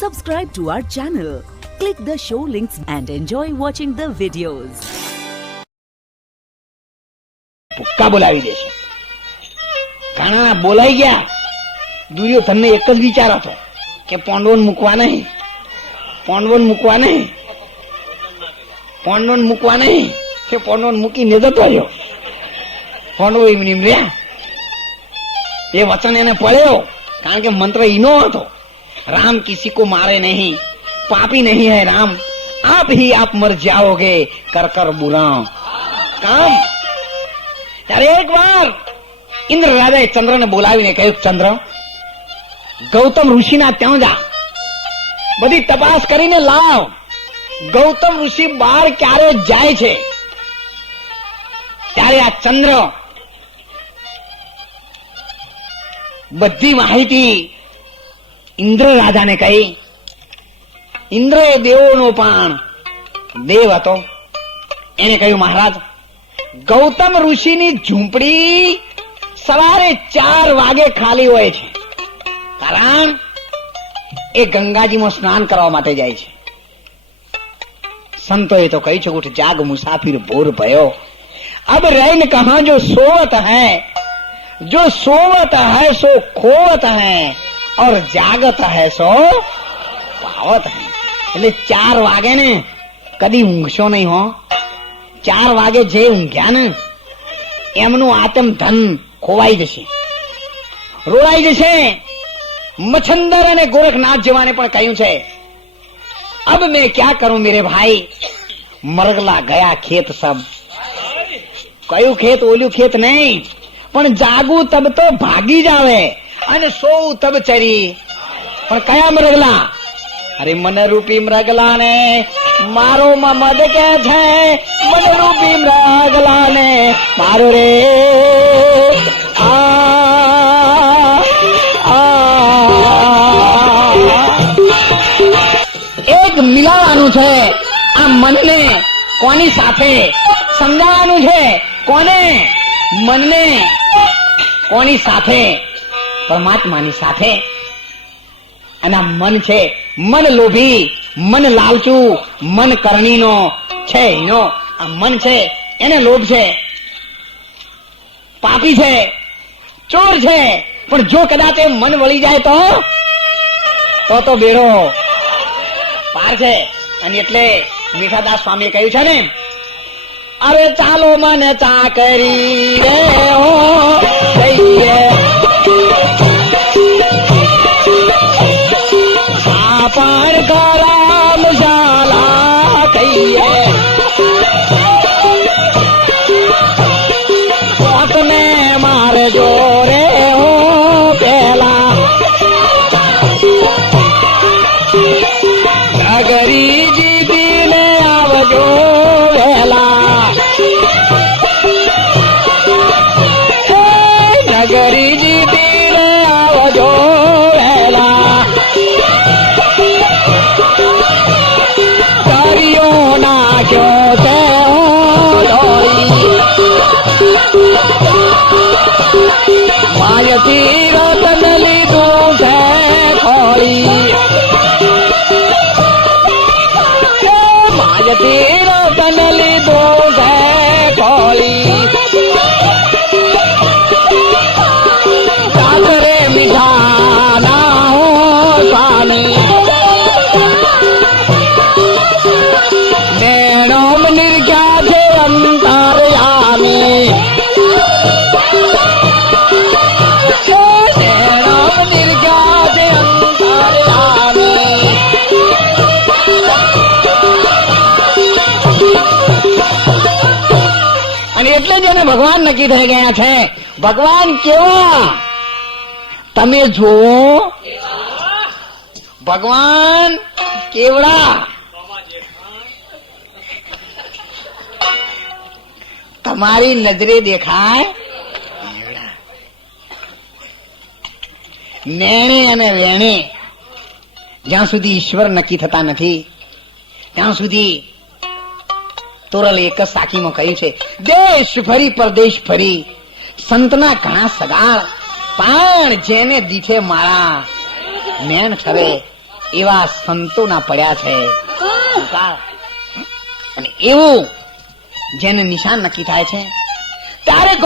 Subscribe to our channel, click the show links and enjoy watching the videos. ભૂક્કા બોલાવી દેશે. ઘણા બોલાઈ ગયા. દુર્યોધનને એક જ વિચાર હતો કે પાંડવોને મૂકવા નહીં, પાંડવોને મૂકવા નહીં, પાંડવોને મૂકવા નહીં. કે પાંડવોને મૂકીને જતો રહ્યો. પાંડવો એમ રહ્યા. એ વચન એને પડ્યો, કારણ કે મંત્ર ઈનો હતો. राम किसी को मारे नहीं, पापी नहीं है राम, आप ही आप मर जाओगे कर कर बुरा काम. ત્યારે એક વાર ઇન્દ્ર રાજાએ ચંદ્રને બોલાવીને કહ્યું, ચંદ્ર, ગૌતમ ઋષિના ત્યાં જા, બધી તપાસ કરીને લાવ. ગૌતમ ઋષિ બહાર ક્યારે જાય છે? ત્યારે આ ચંદ્ર બધી માહિતી ઇન્દ્ર રાજાને કહી. ઇન્દ્ર એ દેવોનો પણ દેવ હતો. એને કહ્યું, મહારાજ, ગૌતમ ઋષિની ઝૂંપડી સવારે 4 વાગે ખાલી હોય છે, કારણ એ ગંગાજીમાં સ્નાન કરવા માટે જાય છે. સંતોએ તો કહી છે, ઉઠ જાગ મુસાફિર ભોર ભયો, અબ રૈન કહા જો સોવત હૈ, જો સોવત હૈ સો ખોવત હૈ, और जागत है सो पावत है. એટલે 4 વાગે ને કદી ઊંઘશો નહીં હો. 4 વાગે જે ઊંઘ્યા ને એમનું આત્મ ધન ખોવાઈ જશે, રોળાઈ જશે. મચ્છંદર અને ગોરખનાથ જેવાને પણ કહ્યું છે, अब मैं क्या करूं मेरे भाई, मरगला ગયા ખેત સબ. કયું ખેત? ઓલું ખેત નહીં, પણ જાગું તબ તો ભાગી જ આવે અને સોઉ તબ ચરી. પણ કયા મરગલા? અરે મન રૂપી મરગલા ને મારો મમદ કે છે, મન રૂપી મરગલા ને મારો રે. એક મિલાવાનું છે આ મનને કોની સાથે, સમજાવવાનું છે કોને? મનને કોની સાથે? પરમાત્માની સાથે. અને આ મન છે, મન લોભી, મન લાલચુ, મન કરણીનો છે. એનો આ મન છે, એને લોભ છે, પાપી છે, ચોર છે. પણ જો કદાચ એ મન વળી જાય તો બેડો પાર છે. અને એટલે મીઠાદાસ સ્વામીએ કહ્યું છે ને, અરે ચાલો મન ચાકરી રે હો જઈએ, પાર કરામ શાલા કહીએ, પોતને મારે જોરે હો પેલા, નગરી જીતીને આવજો વહેલા, નગરી જીતીને આવજો વહેલા. નાખ્યો તે માયથી રતન લીધું છે ખોળી, માયથી રતન લીધું છે ખોળી. સાસરે મીઠા ના હો સ્વામી, નિર્ગ્યા છે અંતરયામી, નિર્ગ્યા છે અંતરયામી. અને એટલે જ એને ભગવાન નક્કી થઈ ગયા છે. ભગવાન કેવા તમે જુઓ, ભગવાન કેવડા તમારી નજરે દેખાય. નેણે અને વેણે જ્યાં સુધી ઈશ્વર નક્કી થતા નથી ત્યાં સુધી તોરલ એક જ સાખીમાં કહ્યું છે, દેશ ફરી પરદેશ ફરી સંતના ઘણા સગાળ, પણ જેને દીઠે મારા મેન ઠરે એવા સંતોના પડ્યા છે. અને એવું જેને નિશાન નક્કી થાય છે ત્યારે